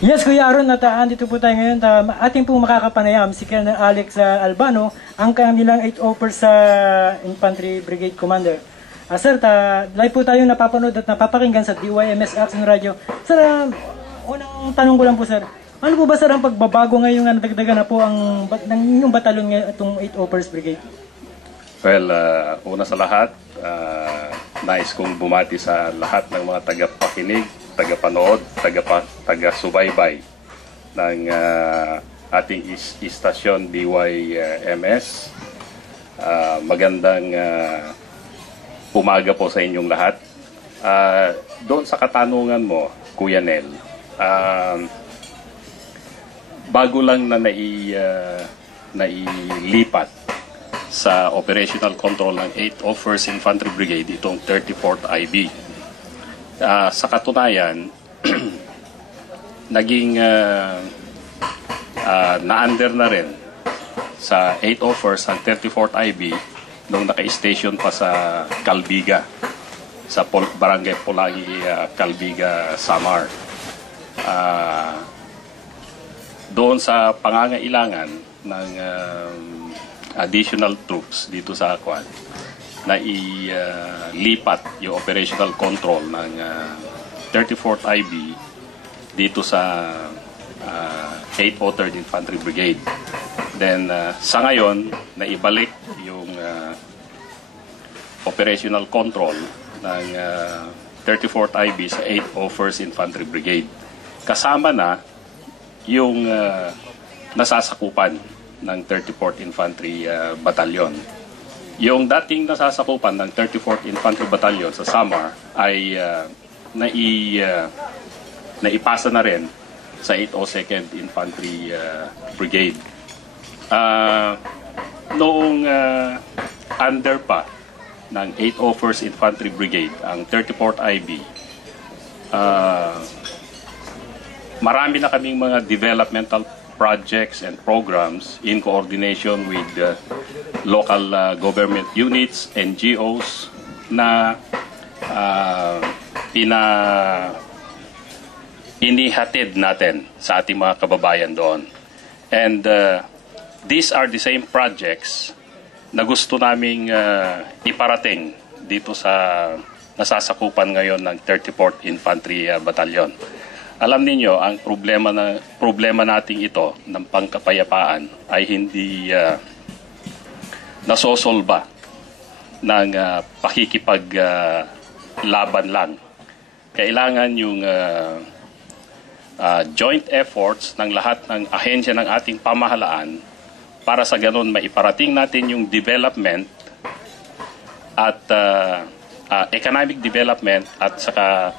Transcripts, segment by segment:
Yes, Kuya Aaron, andito po tayo ngayon. Ating pong makakapanayam si Colonel Alex Albano, ang kanilang 8 sa Infantry Brigade Commander. Sir, live po tayo napapanood at napapakinggan sa DYMS Action Radio. Sir, unang tanong ko lang po, sir. Ano po ba, sir, ang pagbabago ngayong nadagdagan na po ng inyong batalyon ngayon, itong 8 Brigade? Well, una sa lahat, nais kong bumati sa lahat ng mga tagapakinig, tagapanood, taga-subaybay ng ating istasyon DYMS. Magandang umaga po sa inyong lahat. Doon sa katanungan mo, Kuya Nel, bago lang na nailipat sa operational control ng 801st Infantry Brigade, itong 34th IB. Sa katunayan, naging na-under na rin sa 801st ang 34th IB nung naka-station pa sa Calbiga, sa Barangay Pulangi, Calbiga, Samar. Doon sa pangangailangan ng additional troops dito sa Aquan na ilipat yung operational control ng 34th IB dito sa 803rd Infantry Brigade. Then sa ngayon, naibalik yung operational control ng 34th IB sa 801st Infantry Brigade. Kasama na yung nasasakupan ng 34th Infantry Battalion. Yung dating nasasakupan ng 34th Infantry Battalion sa Samar ay naipasa na rin sa 802nd Infantry Brigade. Noong under pa ng 801st Infantry Brigade, ang 34th IB, marami na kaming mga developmental projects and programs in coordination with local government units, NGOs na inihatid natin sa ating mga kababayan doon. And these are the same projects na gusto naming iparating dito sa nasasakupan ngayon ng 34th Infantry Battalion. Alam niyo ang problema nating ito ng pangkapayapaan ay hindi nasosolba ng pakikipaglaban lang. Kailangan yung joint efforts ng lahat ng ahensya ng ating pamahalaan para sa ganun maiparating natin yung development at economic development at saka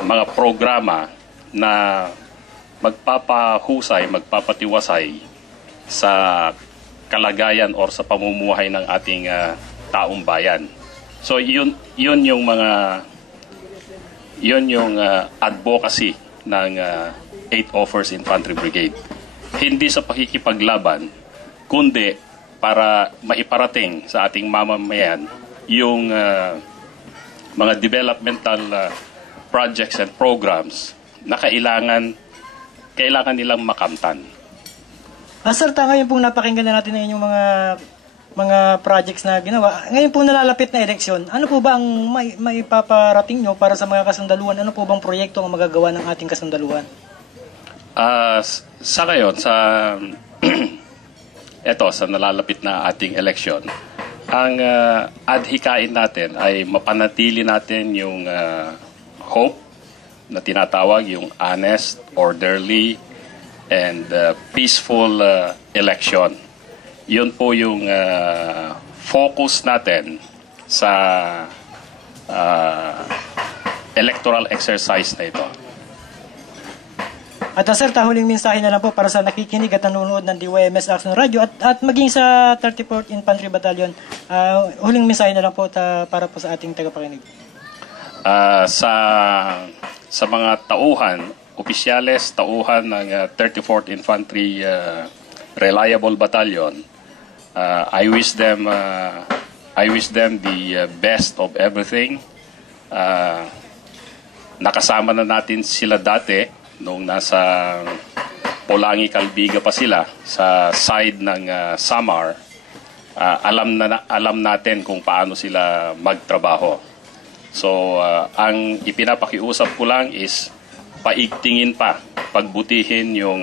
mga programa na magpapahusay, magpapatiwasay sa kalagayan or sa pamumuhay ng ating taong bayan. So yun yung advocacy ng 801st Infantry Brigade. Hindi sa pakikipaglaban, kundi para maiparating sa ating mamamayan yung mga developmental projects and programs na kailangan nilang makamtan. Sir, ngayon pong napakinggan na natin ang inyong mga projects na ginawa. Ngayon pong nalalapit na eleksyon, ano po ba ang may paparating nyo para sa mga kasundaluhan? Ano po bang proyekto ang magagawa ng ating kasundaluhan? Sa ngayon, sa nalalapit na ating eleksyon, ang adhikain natin ay mapanatili natin yung hope na tinatawag, yung honest, orderly, and peaceful election. Yun po yung focus natin sa electoral exercise na ito. At sir, huling mensahe na lang po para sa nakikinig at nanonood ng DYMS Action Radio at maging sa 34th Infantry Battalion. Huling mensahe na lang po para po sa ating tagapakinig. Sa mga tauhan, opisyales, tauhan ng 34th Infantry Reliable Battalion, I wish them the best of everything. Nakasama na natin sila dati nung nasa Polangi, Calbiga pa sila sa side ng Samar, alam natin kung paano sila magtrabaho. So, ang ipinapakiusap ko lang is paigtingin pa, pagbutihin yung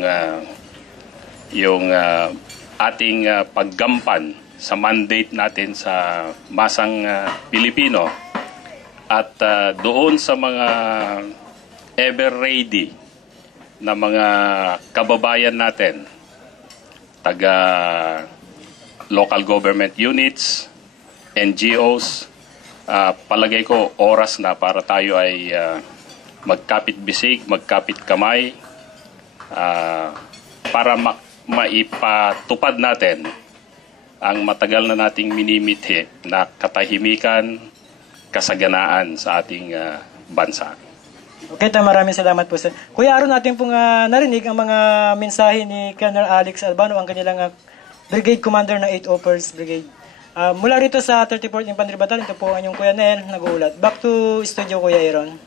ating paggampan sa mandate natin sa masang Pilipino at doon sa mga ever ready na mga kababayan natin, taga local government units, NGOs, palagay ko oras na para tayo ay magkapit bisig, magkapit kamay para maipatupad natin ang matagal na nating minimithi na katahimikan, kasaganaan sa ating bansa. Okay, maraming salamat po sir. Kuya Aaron, natin pong narinig ang mga mensahe ni Colonel Alex Albano, ang kanilang Brigade Commander ng 801st Brigade. Mula rito sa 34th Infantry Battalion, ito po ang inyong Kuya Nel, nag-uulat. Back to studio, Kuya Aaron.